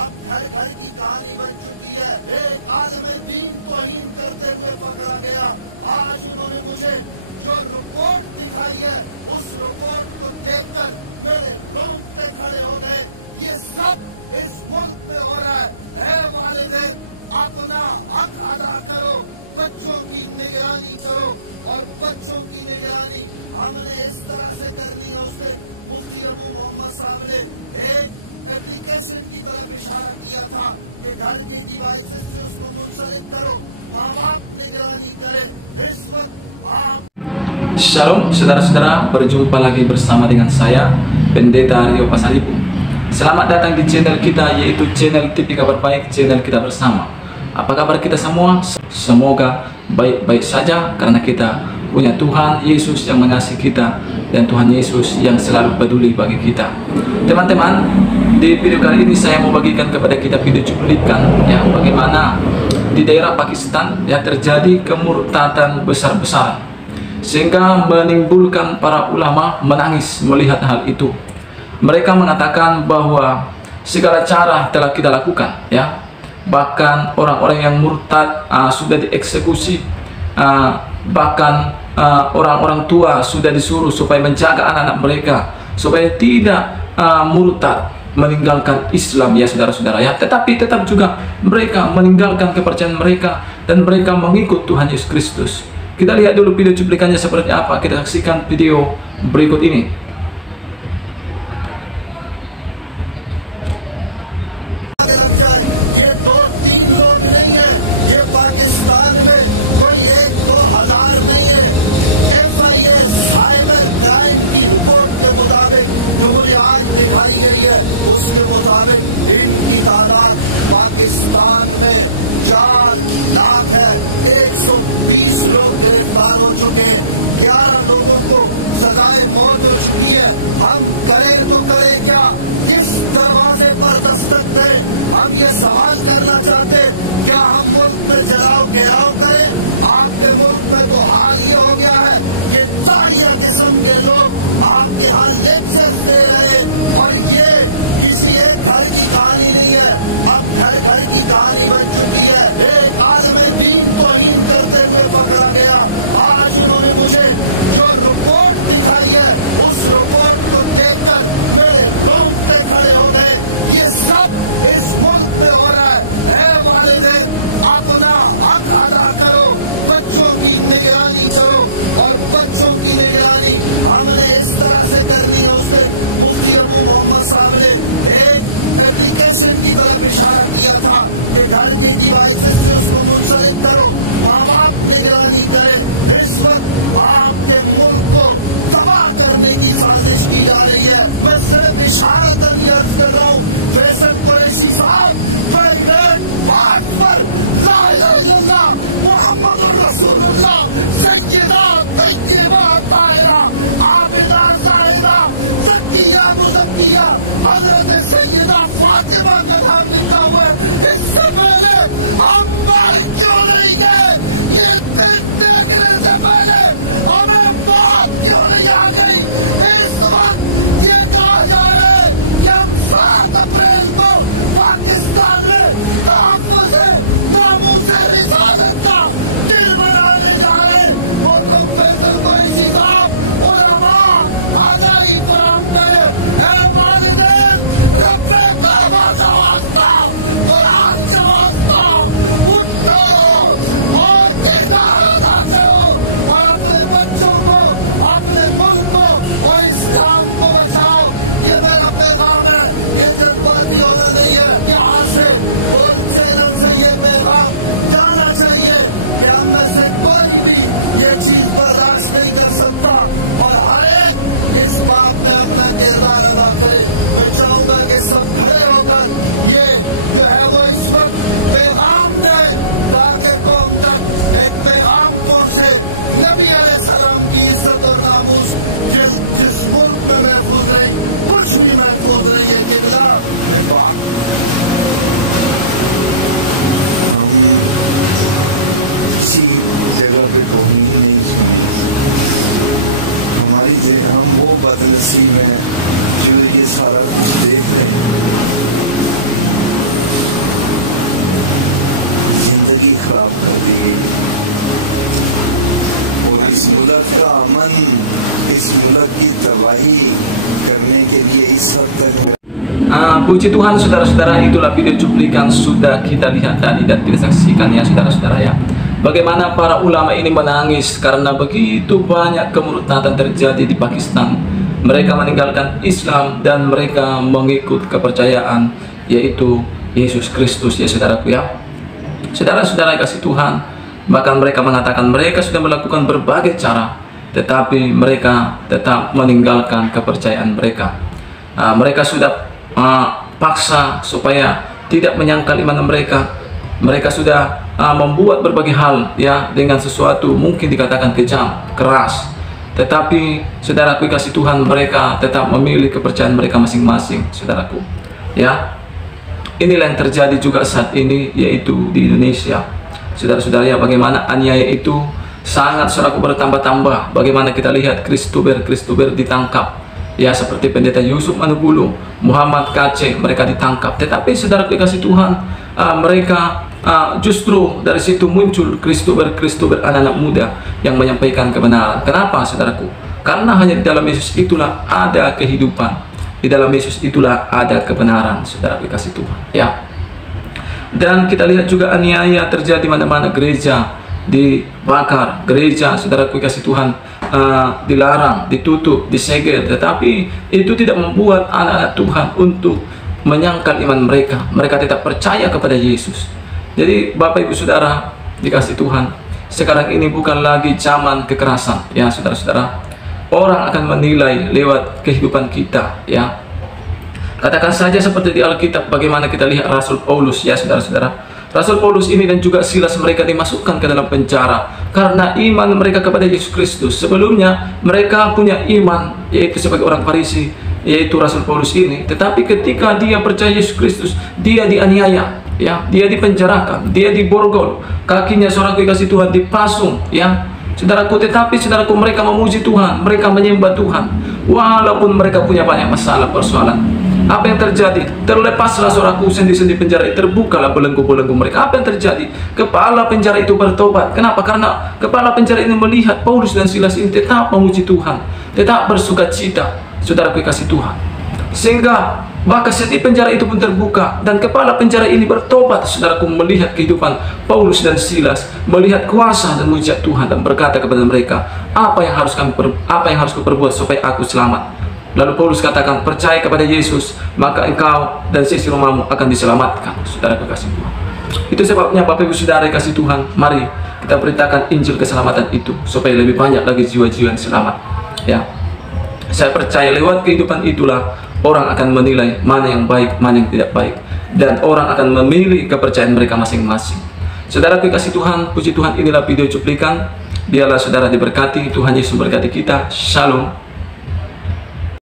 اب گھر گھر کی کہانی بن چکی ہے. ایک عالم دین توہین کرتے ہوئے پکڑا گیا. آج انہوں نے مجھے جو رپورٹ دکھائی ہے اس رپورٹ کو دیکھ کر میرے رونگٹے کھڑے ہو گئے. یہ سب اس وقت پہ ہو رہا ہے. اے والدین اپنا حق ادا کرو, بچوں کی نگرانی کرو, اور بچوں کی نگرانی ہم نے اس طرح سے کرنی ہے. اس نے مفتی ابو محمد صاحب نے ایک ایپلیکیشن کی طرف اشارہ کیا تھا کہ گھر کی ڈیوائسز سے اس کو منسلک کرو, ماں باپ نگرانی کرے. Shalom saudara-saudara, berjumpa lagi bersama dengan saya Pendeta Rio Pasaribu. Selamat datang di channel kita, yaitu channel TV Kabar Baik, channel kita bersama. Apa kabar kita semua? Semoga baik-baik saja, karena kita punya Tuhan Yesus yang mengasihi kita, dan Tuhan Yesus yang selalu peduli bagi kita. Teman-teman, di video kali ini saya mau bagikan kepada kita video cuplikan ya, bagaimana di daerah Pakistan ya terjadi kemurtadan besar-besaran, sehingga menimbulkan para ulama menangis melihat hal itu. Mereka mengatakan bahwa segala cara telah kita lakukan ya, bahkan orang-orang yang murtad sudah dieksekusi, bahkan orang-orang tua sudah disuruh supaya menjaga anak-anak mereka supaya tidak murtad meninggalkan Islam ya saudara-saudara ya. Tetapi tetap juga mereka meninggalkan kepercayaan mereka dan mereka mengikut Tuhan Yesus Kristus. Kita lihat dulu video cuplikannya seperti apa. Kita saksikan video berikut ini. ہم یہ سوال کرنا چاہتے کیا ہم ملک میں جلاؤ گراؤ کریں؟ آپ کے ملک میں تو حال یہ ہو گیا ہے کہ تاریخ قسم کے لوگ آپ کے ہاں ایکسس دے رہے, اور یہ کسی ایک گھر کی کہانی نہیں ہے, اب گھر گھر کی کہانی بن چکی ہے. ایک عالم دین توہین کرتے ہوئے پکڑا گیا. آج انہوں نے مجھے جو رپورٹ دکھائی ہے اس رپورٹ کو دیکھ کر میرے رونگٹے کھڑے ہو گئے. یہ سب اس وقت پہ ہو رہا ہے. اے والدین اپنا حق ادا کرو, بچوں کی نگرانی کرو, اور بچوں کی نگرانی ہم نے اس طرح سے کرنی ہے. اس نے مفتی ابو محمد صاحب نے ایک ایپلیکیشن کی طرف اشارہ کیا تھا کہ گھر کی ڈیوائسز سے اس کو منسلک کرو, ماں باپ نگرانی کرے. اس وقت آپ کے ملک کو تباہ کرنے کی سازش کی جا رہی ہے. میں صرف اشارہ تربیت کر رہا ہوں. بیشک قریشی صاحب میں بات پر لا الہ الا اللہ محمد رسول اللہ سیدہ طیبہ طاہرہ عابدہ زاہدہ زکیہ مزکیہ حضرت سیدہ فاطمہ کا نام لکھا ہوا ہے. اس سے پہلے آپ بات کیوں نہیں گئے؟ یہ دن دیکھنے سے پہلے ہمیں بات کیوں نہیں آ گئی؟ اس وقت یہ کہا جا رہا ہے کہ ہم 7 اپریل کو پاکستان میں تحفظ ناموس رسالت کا دن منانے جا رہے ہیں. اور لوگ فیصل قریشی صاحب علماء آگاہی فراہم کرے. اے والدین Puji Tuhan saudara-saudara, itulah video cuplikan sudah kita lihat tadi dan kita saksikan ya saudara-saudara ya. Bagaimana para ulama ini menangis karena begitu banyak kemurtadan terjadi di Pakistan. Mereka meninggalkan Islam dan mereka mengikut kepercayaan yaitu Yesus Kristus ya saudaraku ya. Saudara-saudara kasih Tuhan, bahkan mereka mengatakan mereka sudah melakukan berbagai cara, tetapi mereka tetap meninggalkan kepercayaan mereka. Mereka sudah paksa supaya tidak menyangkal iman mereka. Mereka sudah membuat berbagai hal ya dengan sesuatu mungkin dikatakan kejam, keras. Tetapi saudaraku kasih Tuhan, mereka tetap memilih kepercayaan mereka masing-masing, saudaraku. Ya. Inilah yang terjadi juga saat ini yaitu di Indonesia. Saudara-saudara ya, bagaimana aniaya itu sangat saudaraku bertambah-tambah. Bagaimana kita lihat Kristober ditangkap. Ya, seperti pendeta Yusuf Manubulu, Muhammad KC, mereka ditangkap. Tetapi saudaraku kasih Tuhan, mereka justru dari situ muncul Kristober anak-anak muda yang menyampaikan kebenaran. Kenapa saudaraku? Karena hanya di dalam Yesus itulah ada kehidupan. Di dalam Yesus itulah ada kebenaran, saudaraku kasih Tuhan. Ya. Dan kita lihat juga aniaya terjadi mana-mana, gereja dibakar, gereja saudaraku kasih Tuhan dilarang, ditutup, disegel. Tetapi itu tidak membuat anak-anak Tuhan untuk menyangkal iman mereka. Mereka tetap percaya kepada Yesus. Jadi Bapak Ibu Saudara dikasih Tuhan, sekarang ini bukan lagi zaman kekerasan ya saudara-saudara. Orang akan menilai lewat kehidupan kita ya. Katakan saja seperti di Alkitab, bagaimana kita lihat Rasul Paulus ya saudara-saudara. Rasul Paulus ini dan juga Silas, mereka dimasukkan ke dalam penjara karena iman mereka kepada Yesus Kristus. Sebelumnya mereka punya iman yaitu sebagai orang Farisi, yaitu Rasul Paulus ini. Tetapi ketika dia percaya Yesus Kristus, dia dianiaya ya, dia dipenjarakan, dia diborgol, kakinya seorang kekasih Tuhan dipasung ya saudaraku. Tetapi saudaraku, mereka memuji Tuhan, mereka menyembah Tuhan walaupun mereka punya banyak masalah, persoalan. Apa yang terjadi? Terlepaslah saudaraku sendi-sendi penjara, terbukalah belenggu-belenggu mereka. Apa yang terjadi? Kepala penjara itu bertobat. Kenapa? Karena kepala penjara ini melihat Paulus dan Silas ini tetap memuji Tuhan, tetap bersukacita, saudaraku kasih Tuhan. Sehingga maka setiap penjara itu pun terbuka dan kepala penjara ini bertobat, saudaraku, melihat kehidupan Paulus dan Silas, melihat kuasa dan mujizat Tuhan dan berkata kepada mereka, apa yang harus kuperbuat supaya aku selamat? Lalu Paulus katakan, percaya kepada Yesus, maka engkau dan sisi rumahmu akan diselamatkan, saudaraku kasih Tuhan. Itu sebabnya Bapak Ibu Saudara kasih Tuhan, mari kita beritakan Injil keselamatan itu supaya lebih banyak lagi jiwa-jiwa yang selamat. Ya, saya percaya lewat kehidupan itulah orang akan menilai mana yang baik, mana yang tidak baik, dan orang akan memilih kepercayaan mereka masing-masing. Saudaraku kasih Tuhan, puji Tuhan, inilah video cuplikan. Biarlah saudara diberkati, Tuhan Yesus memberkati kita. Shalom.